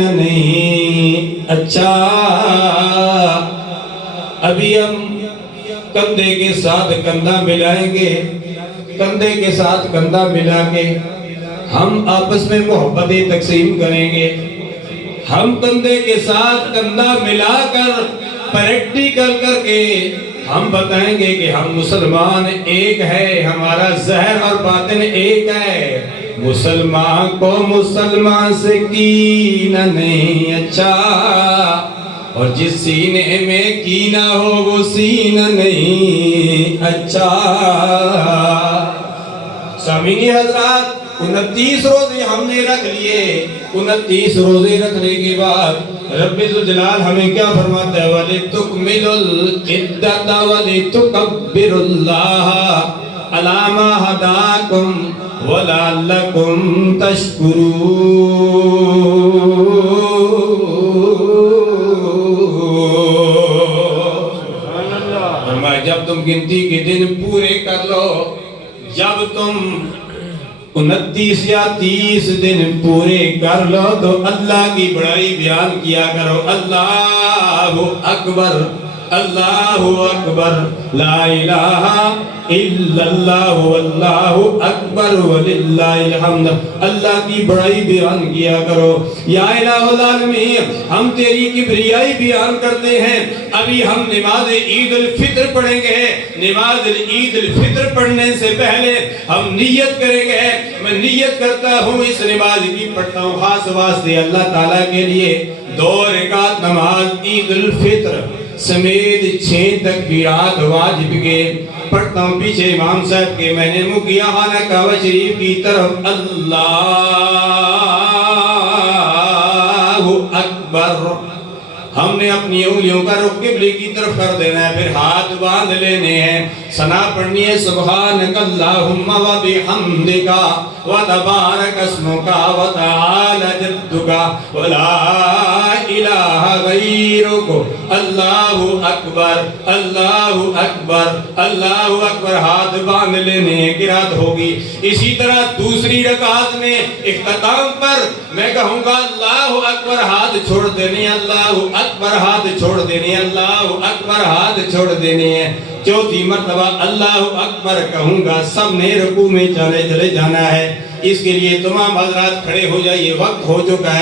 نہیں اچھا ابھی ہم کندھے کے ساتھ کندھا ملائیں گے، کندھے کے ساتھ کندھا ملا کے ہم آپس میں محبتیں تقسیم کریں گے۔ ہم کندھے کے ساتھ کندھا ملا کر پریکٹیکل کر کے ہم بتائیں گے کہ ہم مسلمان ایک ہے، ہمارا ظاہر اور باطن ایک ہے۔ مسلمان کو مسلمان سے کینہ نہیں اچھا، اور جس سینے میں کینہ ہو وہ سینہ نہیں اچھا۔ سامعین حضرات، 29 روزے ہم نے رکھ لیے۔ 29 روزے رکھنے کے بعد رب ذوالجلال ہمیں کیا فرماتا ہے؟ وَلِتُكْمِلُوا الْعِدَّةَ وَلِتُكَبِّرُوا اللَّهَ عَلَىٰ مَا هَدَاكُمْ وَلَعَلَّكُمْ تَشْكُرُونَ۔ فرمایا جب تم گنتی کے دن پورے کر لو، جب تم 29 یا 30 دن پورے کر لو تو اللہ کی بڑائی بیان کیا کرو۔ اللہ اکبر، اللہ اکبر، لا الہ الا اللہ، واللہ اکبر وللہ الحمد۔ اللہ کی بڑائی بیان کیا کرو۔ یا الہ العالمین، ہم تیری کبریائی بیان کرتے ہیں۔ ابھی ہم نماز عید الفطر پڑھیں گے۔ نماز عید الفطر پڑھنے سے پہلے ہم نیت کریں گے۔ میں نیت کرتا ہوں اس نماز کی پڑھتا ہوں خاص واسطے اللہ تعالیٰ کے لیے۔ 2 رکعت نماز عید الفطر سمیت 6 تکبیرات واجب کے پڑھتا ہوں پیچھے امام صاحب کے۔ میں نے منہ کیا خانہ کعبہ شریف کی طرف، اللہ اکبر۔ ہم نے اپنی انگلیوں کا رخ قبلے کی طرف کر دینا ہے، پھر ہاتھ باندھ لینے ہیں، ثنا پڑھنی ہے، سبحانک اللہم و بحمدک و تبارک اسمک و تعالی جدک و لا الہ غیرک، اللہ اکبر، اللہ اکبر، اللہ اکبر۔ ہاتھ باندھ لینے ہیں، قرات ہوگی۔ اسی طرح دوسری رکعت میں اختتام پر میں کہوں گا اللہ اکبر، ہاتھ چھوڑ دینے، اللہ اکبر، ہاتھ چھوڑ دینے، اللہ اکبر، ہاتھ چھوڑ دینے ہیں۔ چوتھی مرتبہ اللہ اکبر کہوں گا، سب نے رکوع میں چلے جانا ہے۔ اس کے لیے تمام حضرات کھڑے ہو جائیے، وقت ہو چکا ہے۔